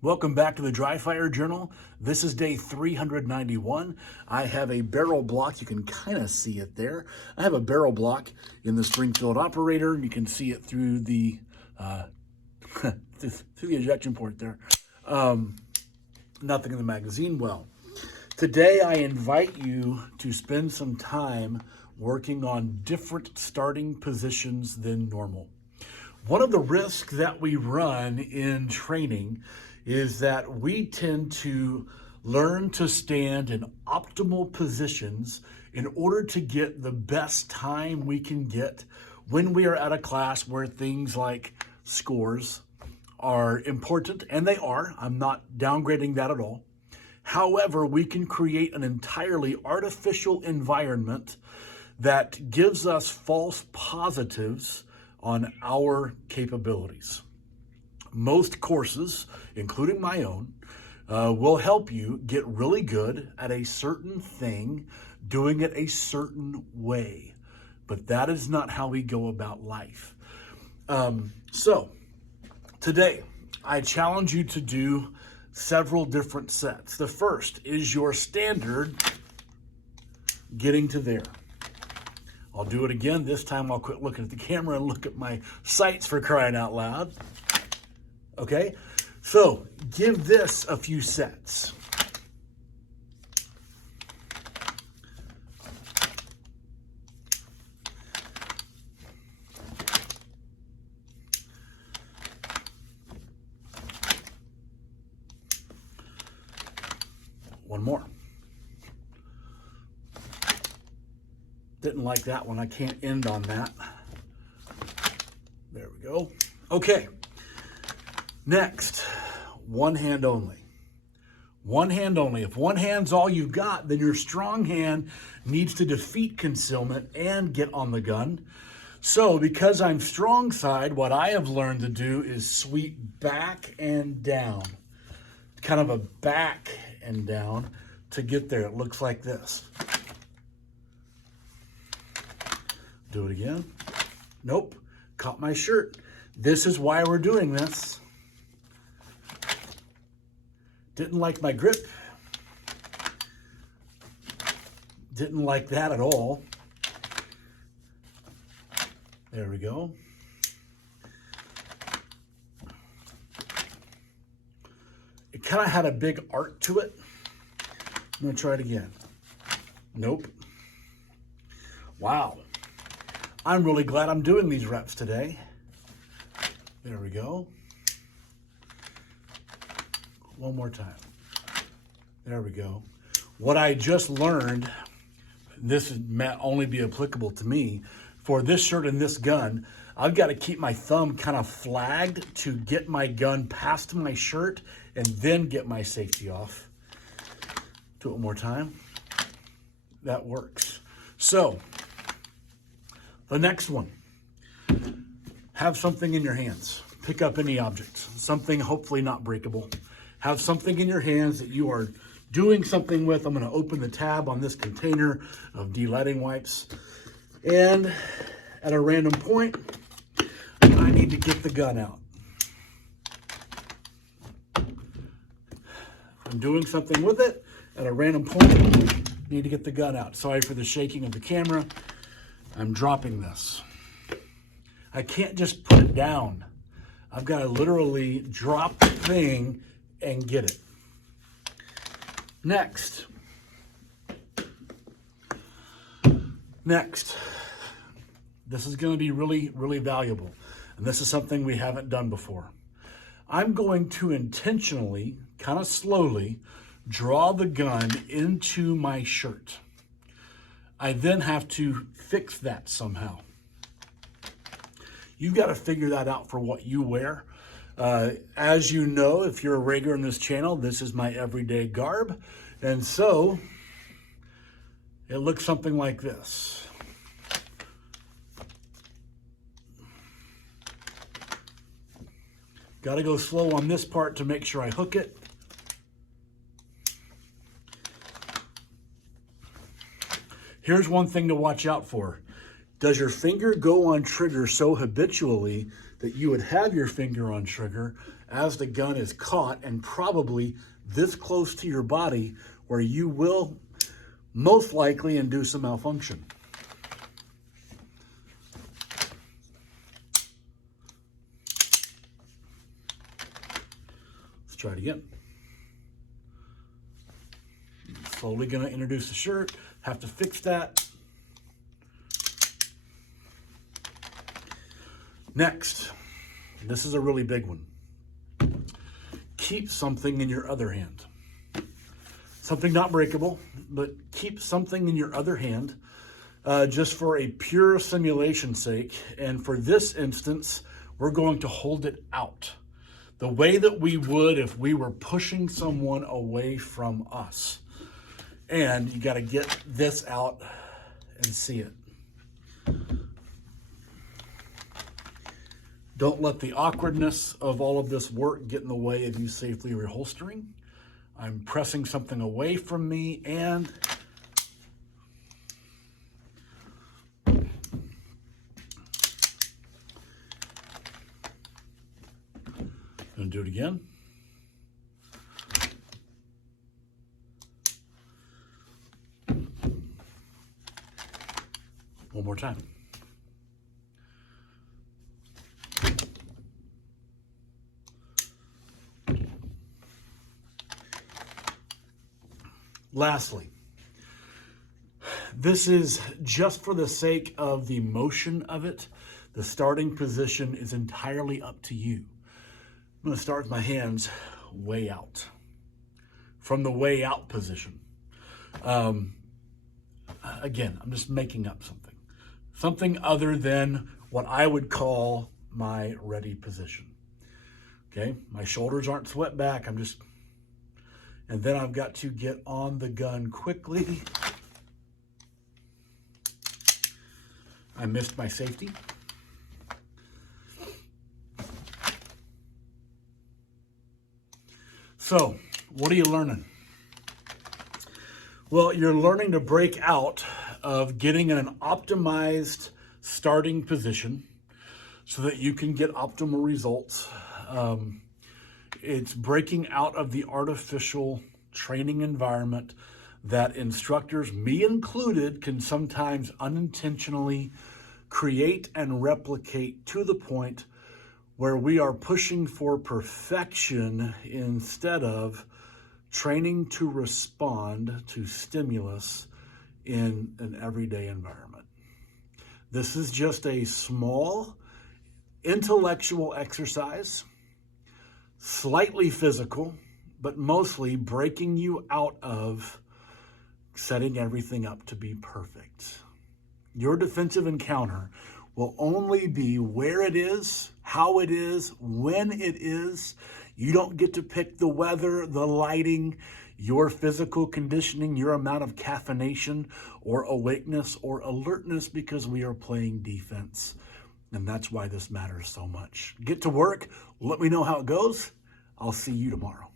Welcome back to the Dry Fire Journal. This is day 391. I have a barrel block. You can kind of see it there. I have a barrel block in the Springfield operator, and you can see it through the through the ejection port there. Nothing in the magazine well. Today I invite you to spend some time working on different starting positions than normal. One of the risks that we run in training is that we tend to learn to stand in optimal positions in order to get the best time we can get when we are at a class where things like scores are important, and they are. I'm not downgrading that at all. However, we can create an entirely artificial environment that gives us false positives on our capabilities. Most courses, including my own, will help you get really good at a certain thing, doing it a certain way. But that is not how we go about life. So today, I challenge you to do several different sets. The first is your standard getting to there. I'll do it again. This time I'll quit looking at the camera and look at my sights, for crying out loud. Okay, so give this a few sets. One more. Didn't like that one. I can't end on that. There we go. Okay. Next, one hand only. One hand only. If one hand's all you've got, then your strong hand needs to defeat concealment and get on the gun. So because I'm strong side, what I have learned to do is sweep back and down. Kind of a back and down to get there. It looks like this. Do it again. Nope. Caught my shirt. This is why we're doing this. Didn't like my grip. Didn't like that at all. There we go. It kind of had a big arc to it. I'm going to try it again. Nope. Wow. I'm really glad I'm doing these reps today. There we go. One more time. There we go. What I just learned, this may only be applicable to me, for this shirt and this gun, I've got to keep my thumb kind of flagged to get my gun past my shirt and then get my safety off. Do it one more time. That works. So, the next one. Have something in your hands. Pick up any object. Something hopefully not breakable. Have something in your hands that you are doing something with. I'm going to open the tab on this container of de-leading wipes. And at a random point, I need to get the gun out. I'm doing something with it. At a random point, need to get the gun out. Sorry for the shaking of the camera. I'm dropping this. I can't just put it down. I've got to literally drop the thing and get it. Next. This is going to be really, really valuable. And this is something we haven't done before. I'm going to intentionally, kind of slowly, draw the gun into my shirt. I then have to fix that somehow. You've got to figure that out for what you wear. As you know, if you're a regular in this channel, this is my everyday garb. And so, it looks something like this. Got to go slow on this part to make sure I hook it. Here's one thing to watch out for. Does your finger go on trigger so habitually that you would have your finger on trigger as the gun is caught and probably this close to your body where you will most likely induce a malfunction. Let's try it again. Slowly going to introduce the shirt. Have to fix that. Next, this is a really big one. Keep something in your other hand. Something not breakable, but keep something in your other hand just for a pure simulation's sake. And for this instance, we're going to hold it out the way that we would if we were pushing someone away from us. And you got to get this out and see it. Don't let the awkwardness of all of this work get in the way of you safely reholstering. I'm pressing something away from me and gonna do it again. One more time. Lastly, this is just for the sake of the motion of it. The starting position is entirely up to you. I'm going to start with my hands way out. From the way out position. Again, I'm just making up something. Something other than what I would call my ready position. Okay, my shoulders aren't swept back. And then I've got to get on the gun quickly. I missed my safety. So, what are you learning? Well, you're learning to break out of getting in an optimized starting position so that you can get optimal results. It's breaking out of the artificial training environment that instructors, me included, can sometimes unintentionally create and replicate to the point where we are pushing for perfection instead of training to respond to stimulus in an everyday environment. This is just a small intellectual exercise, slightly physical, but mostly breaking you out of setting everything up to be perfect. Your defensive encounter will only be where it is, how it is, when it is. You don't get to pick the weather, the lighting, your physical conditioning, your amount of caffeination or awakeness or alertness, because we are playing defense. And that's why this matters so much. Get to work. Let me know how it goes. I'll see you tomorrow.